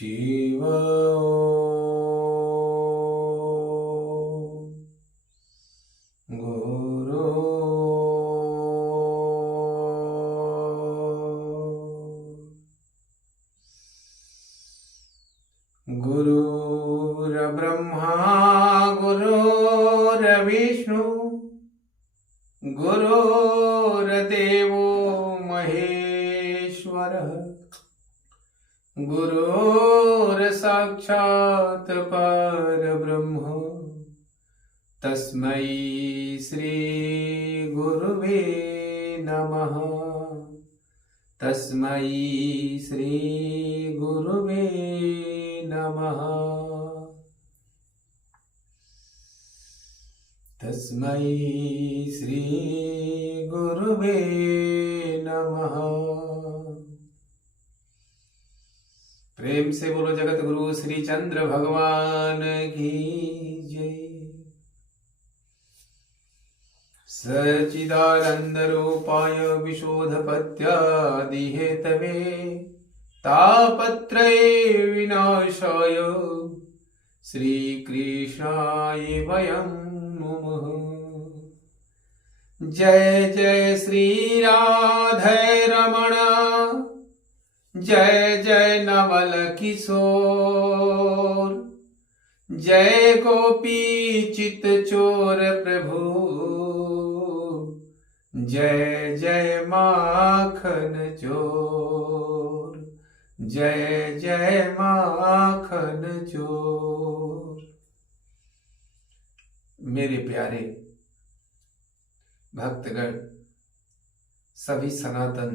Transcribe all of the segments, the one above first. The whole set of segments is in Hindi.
शिव गुरु गुरुर्ब्रह्मा गुरुर्विष्णु गुरुर्देवो महेश्वरः गुरुर्साक्षात् परब्रह्म तस्मै श्री गुरुवे नमः। तस्मै श्री गुरुवे नमः। तस्मै श्री गुरुवे नमः। प्रेम से बोलो जगत गुरु श्री चंद्र भगवान की जय। सच्चिदानंद रूपाय विशोधपत्यादि हेतवे तापत्रये विनाशाय श्री कृष्णाय वयं नमः। जय जय श्री राधे रमण जय जय नवल किशोर जय गोपी चित चोर प्रभु जय जय माखन चोर जय जय माखन चोर। मेरे प्यारे भक्तगण, सभी सनातन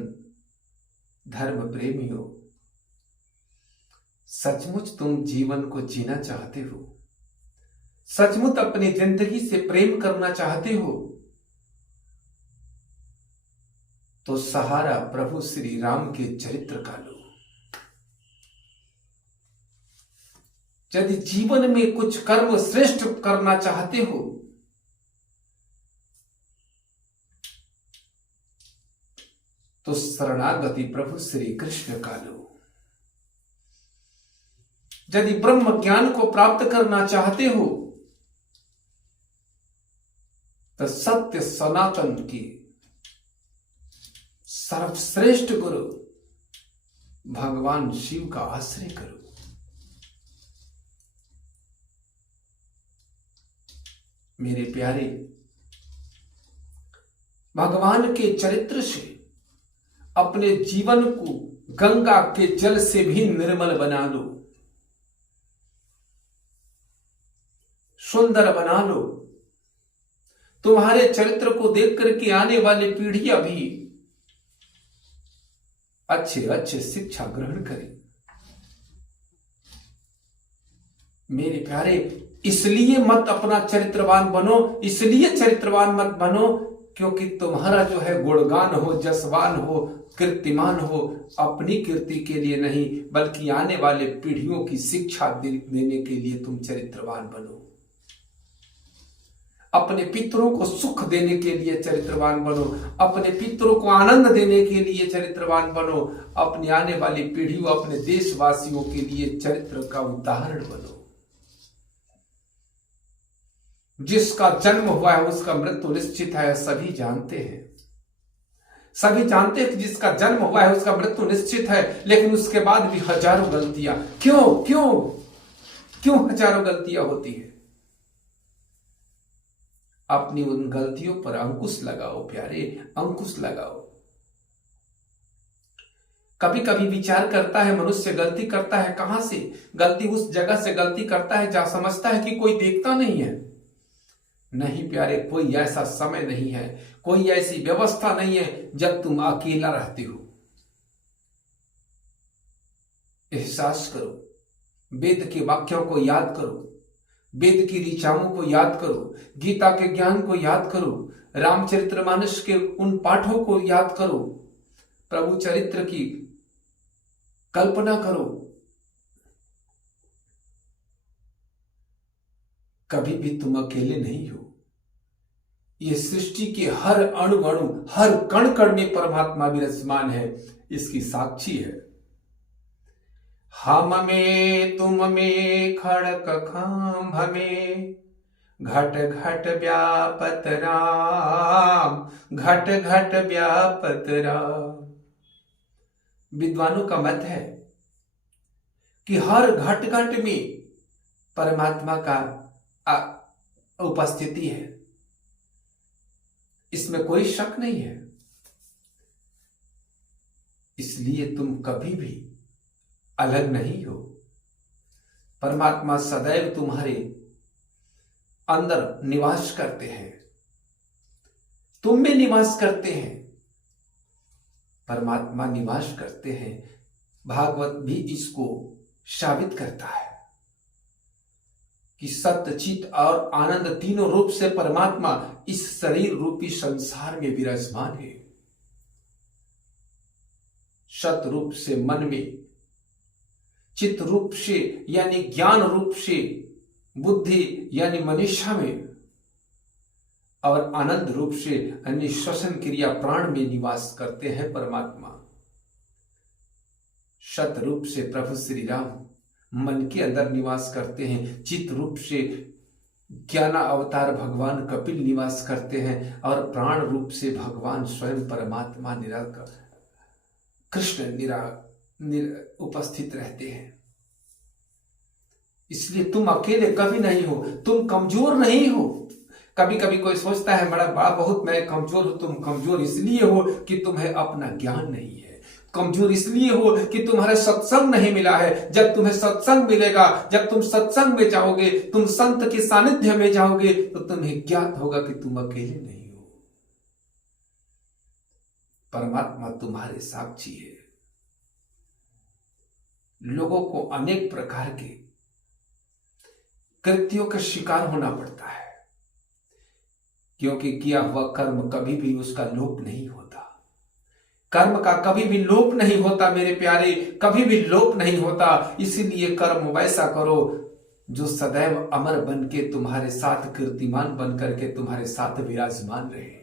धर्म प्रेमियों, सचमुच तुम जीवन को जीना चाहते हो, सचमुच अपनी जिंदगी से प्रेम करना चाहते हो, तो सहारा प्रभु श्री राम के चरित्र का लो। यदि जीवन में कुछ कर्म श्रेष्ठ करना चाहते हो तो शरणागति प्रभु श्री कृष्ण का लो। यदि ब्रह्म ज्ञान को प्राप्त करना चाहते हो तो सत्य सनातन की सर्वश्रेष्ठ गुरु भगवान शिव का आश्रय करो। मेरे प्यारे, भगवान के चरित्र से अपने जीवन को गंगा के जल से भी निर्मल बना लो, सुंदर बना लो। तुम्हारे चरित्र को देख करके आने वाली पीढ़ियां भी अच्छे अच्छे शिक्षा ग्रहण करें। मेरे प्यारे, इसलिए मत अपना चरित्रवान बनो, इसलिए चरित्रवान मत बनो क्योंकि तुम्हारा जो है गुणगान हो, जसवान हो, कीर्तिमान हो, अपनी कीर्ति के लिए नहीं बल्कि आने वाले पीढ़ियों की शिक्षा देने के लिए तुम चरित्रवान बनो। अपने पितरों को सुख देने के लिए चरित्रवान बनो, अपने पितरों को आनंद देने के लिए चरित्रवान बनो, अपनी आने वाली पीढ़ियों, अपने देशवासियों के लिए चरित्र का उदाहरण बनो। जिसका जन्म हुआ है उसका मृत्यु निश्चित है, सभी जानते हैं। सभी जानते हैं कि जिसका जन्म हुआ है उसका मृत्यु निश्चित है, लेकिन उसके बाद भी हजारों गलतियां। क्यों क्यों क्यों हजारों गलतियां होती है? अपनी उन गलतियों पर अंकुश लगाओ प्यारे, अंकुश लगाओ। कभी कभी विचार करता है मनुष्य, गलती करता है कहां से? गलती उस जगह से गलती करता है जहां समझता है कि कोई देखता नहीं है। नहीं प्यारे, कोई ऐसा समय नहीं है, कोई ऐसी व्यवस्था नहीं है जब तुम अकेला रहते हो। एहसास करो, वेद के वाक्यों को याद करो, वेद की ऋचाओं को याद करो, गीता के ज्ञान को याद करो, रामचरितमानस के उन पाठों को याद करो, प्रभु चरित्र की कल्पना करो। कभी भी तुम अकेले नहीं हो। ये सृष्टि के हर अणु अणु, हर कण कण में परमात्मा विराजमान है, इसकी साक्षी है। हम में तुम में खड़क खांभ में, घट घट व्यापत राम, घट घट व्यापत राम। विद्वानों का मत है कि हर घट घट में परमात्मा का उपस्थिति है, इसमें कोई शक नहीं है। इसलिए तुम कभी भी अलग नहीं हो। परमात्मा सदैव तुम्हारे अंदर निवास करते हैं, तुम में निवास करते हैं, परमात्मा निवास करते हैं। भागवत भी इसको साबित करता है कि सत्य, चित और आनंद तीनों रूप से परमात्मा इस शरीर रूपी संसार में विराजमान है। सत रूप से मन में, चित रूप से यानी ज्ञान रूप से बुद्धि यानी मनीषा में, और आनंद रूप से अन्य श्वसन क्रिया प्राण में निवास करते हैं परमात्मा। सत रूप से प्रभु श्री राम मन के अंदर निवास करते हैं, चित रूप से ज्ञाना अवतार भगवान कपिल निवास करते हैं, और प्राण रूप से भगवान स्वयं परमात्मा कृष्ण उपस्थित रहते हैं। इसलिए तुम अकेले कभी नहीं हो, तुम कमजोर नहीं हो। कभी कभी कोई सोचता है बड़ा बहुत मैं कमजोर हूं। तुम कमजोर इसलिए हो कि तुम्हें अपना ज्ञान नहीं है, कमजोर इसलिए हो कि तुम्हारे सत्संग नहीं मिला है। जब तुम्हें सत्संग मिलेगा, जब तुम सत्संग में जाओगे, तुम संत के सानिध्य में जाओगे, तो तुम्हें ज्ञात होगा कि तुम अकेले नहीं हो। परमात्मा तुम्हारे साक्षी है। लोगों को अनेक प्रकार के कृत्यों का शिकार होना पड़ता है, क्योंकि किया हुआ कर्म कभी भी उसका लोप नहीं होता। कर्म का कभी भी लोप नहीं होता मेरे प्यारे, कभी भी लोप नहीं होता। इसीलिए कर्म वैसा करो जो सदैव अमर बन के तुम्हारे साथ, कीर्तिमान बन करके तुम्हारे साथ विराजमान रहे।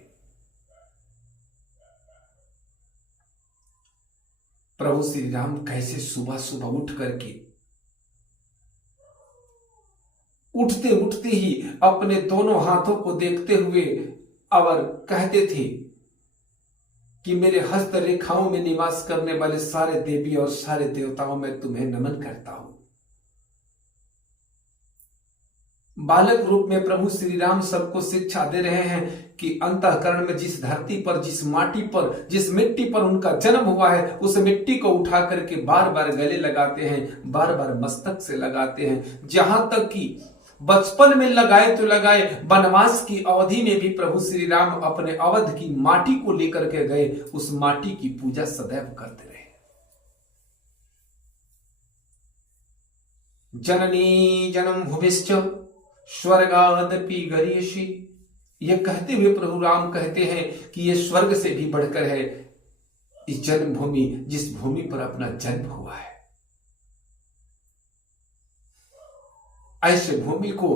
प्रभु श्री राम कैसे सुबह सुबह उठ करके, उठते उठते ही अपने दोनों हाथों को देखते हुए और कहते थे कि मेरे हस्त रेखाओं में निवास करने वाले सारे देवी और सारे देवताओं में तुम्हें नमन करता हूं। बालक रूप में प्रभु श्री राम सबको शिक्षा दे रहे हैं कि अंतःकरण में जिस धरती पर, जिस माटी पर, जिस मिट्टी पर उनका जन्म हुआ है, उस मिट्टी को उठा करके बार बार गले लगाते हैं, बार बार मस्तक से लगाते हैं। जहां तक कि बचपन में लगाए तो लगाए, वनवास की अवधि में भी प्रभु श्री राम अपने अवध की माटी को लेकर के गए, उस माटी की पूजा सदैव करते रहे। जननी जन्म भूमिश्च स्वर्गादपि गरीयसी, यह कहते हुए प्रभु राम कहते हैं कि यह स्वर्ग से भी बढ़कर है, इस जन्मभूमि, जिस भूमि पर अपना जन्म हुआ है। ऐसे भूमि को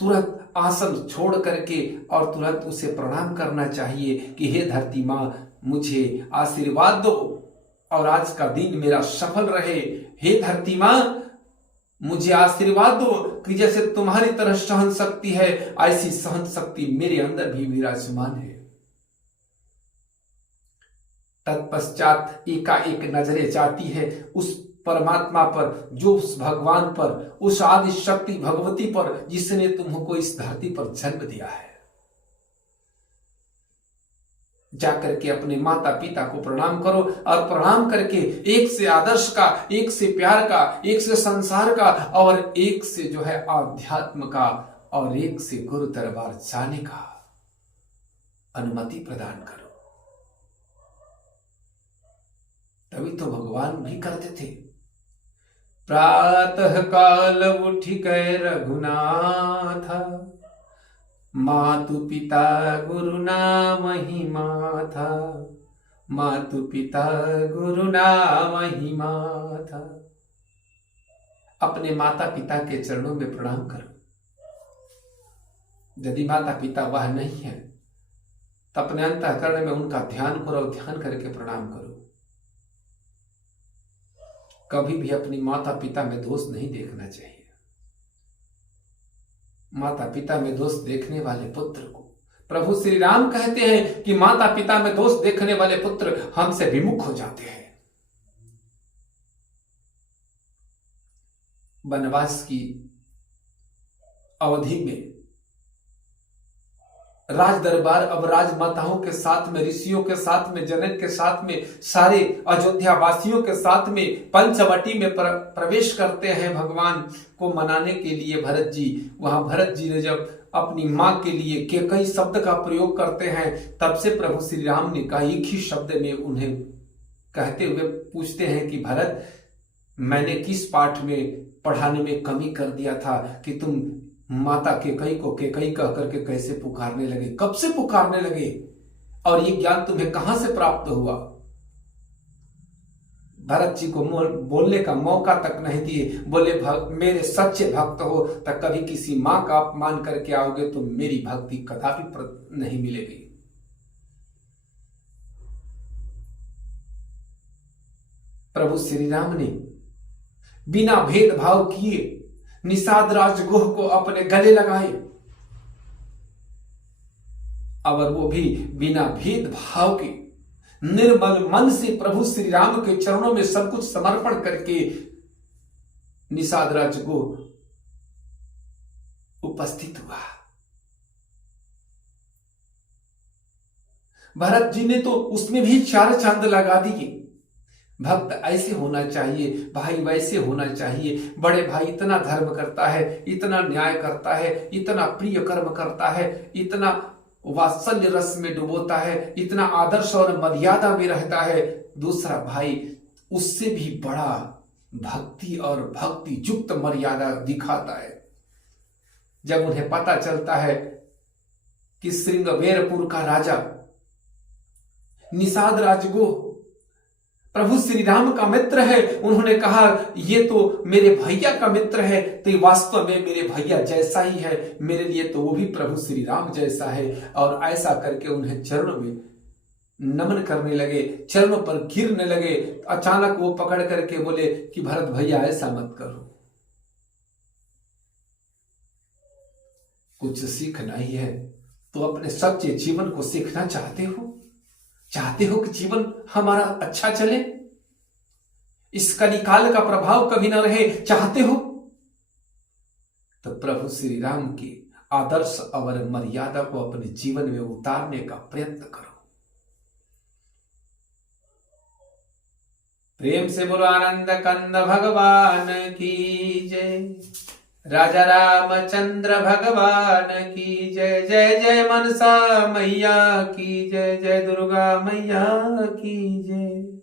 तुरंत आसन छोड़ करके और तुरंत उसे प्रणाम करना चाहिए कि हे धरती मां, मुझे आशीर्वाद दो और आज का दिन मेरा सफल रहे। हे धरती मां, मुझे आशीर्वाद दो कि जैसे तुम्हारी तरह सहन शक्ति है, ऐसी सहन शक्ति मेरे अंदर भी विराजमान है। तत्पश्चात एकाएक नजरें जाती है उस परमात्मा पर, जो उस भगवान पर, उस आदि शक्ति भगवती पर, जिसने तुमको इस धरती पर जन्म दिया है। जाकर के अपने माता पिता को प्रणाम करो और प्रणाम करके एक से आदर्श का, एक से प्यार का, एक से संसार का और एक से जो है आध्यात्म का और एक से गुरु दरबार जाने का अनुमति प्रदान करो। तभी तो भगवान भी करते थे। प्रातः काल उठ गए रघुनाथ, मातु पिता गुरु नाम ही माथा, मातु पिता गुरु नाम ही माथा। अपने माता पिता के चरणों में प्रणाम करो। यदि माता पिता वह नहीं है तो अपने अंतःकरण में उनका ध्यान करो, ध्यान करके प्रणाम करो। कभी भी अपनी माता पिता में दोष नहीं देखना चाहिए। माता पिता में दोष देखने वाले पुत्र को प्रभु श्री राम कहते हैं कि माता पिता में दोष देखने वाले पुत्र हमसे विमुख हो जाते हैं। वनवास की अवधि में राज दरबार अब राजमाताओं के साथ में, ऋषियों के साथ में, जनक के साथ में, सारे अयोध्या वासियों के साथ में पंचवटी में प्रवेश करते हैं भगवान को मनाने के लिए भरत जी। वहां भरत जी ने जब अपनी मां के लिए केकई शब्द का प्रयोग करते हैं, तब से प्रभु श्री राम ने कहा, एक ही शब्द में उन्हें कहते हुए पूछते हैं कि भरत, मैंने किस पाठ में पढ़ाने में कमी कर दिया था कि तुम माता केकई को केकई कह करके कैसे पुकारने लगे, कब से पुकारने लगे, और ये ज्ञान तुम्हें कहां से प्राप्त हुआ? भरत जी को बोलने का मौका तक नहीं दिए। बोले, मेरे सच्चे भक्त हो तो कभी किसी मां का अपमान करके आओगे तो मेरी भक्ति कदापि नहीं मिलेगी। प्रभु श्री राम ने बिना भेदभाव किए निषाद राजगुह को अपने गले लगाए, और वो भी बिना भेदभाव के निर्मल मन से प्रभु श्री राम के चरणों में सब कुछ समर्पण करके निषाद राजगुह उपस्थित हुआ। भरत जी ने तो उसमें भी 4 चांद लगा दिए। भक्त ऐसे होना चाहिए, भाई वैसे होना चाहिए, बड़े भाई इतना धर्म करता है, इतना न्याय करता है, इतना प्रिय कर्म करता है, इतना वात्सल्य रस में डुबोता है, इतना आदर्श और मर्यादा में रहता है, दूसरा भाई उससे भी बड़ा भक्ति और भक्ति युक्त मर्यादा दिखाता है। जब उन्हें पता चलता है कि श्रृंगवेरपुर का राजा निषाद राजगुह प्रभु श्री राम का मित्र है, उन्होंने कहा, ये तो मेरे भैया का मित्र है, तो ये वास्तव में मेरे भैया जैसा ही है, मेरे लिए तो वो भी प्रभु श्री राम जैसा है। और ऐसा करके उन्हें चरणों में नमन करने लगे, चरणों पर गिरने लगे। अचानक वो पकड़ करके बोले कि भरत भैया ऐसा मत करो, कुछ सीखना ही है तो अपने सच्चे जीवन को सीखना चाहते हो कि जीवन हमारा अच्छा चले, इस कलिकाल का प्रभाव कभी ना रहे, चाहते हो तो प्रभु श्री राम की आदर्श और मर्यादा को अपने जीवन में उतारने का प्रयत्न करो। प्रेम से बोलो आनंद कंद भगवान की जय, राजा रामचंद्र भगवान की जय। जय जय मनसा मैया की जय, जय दुर्गा मैया की जय।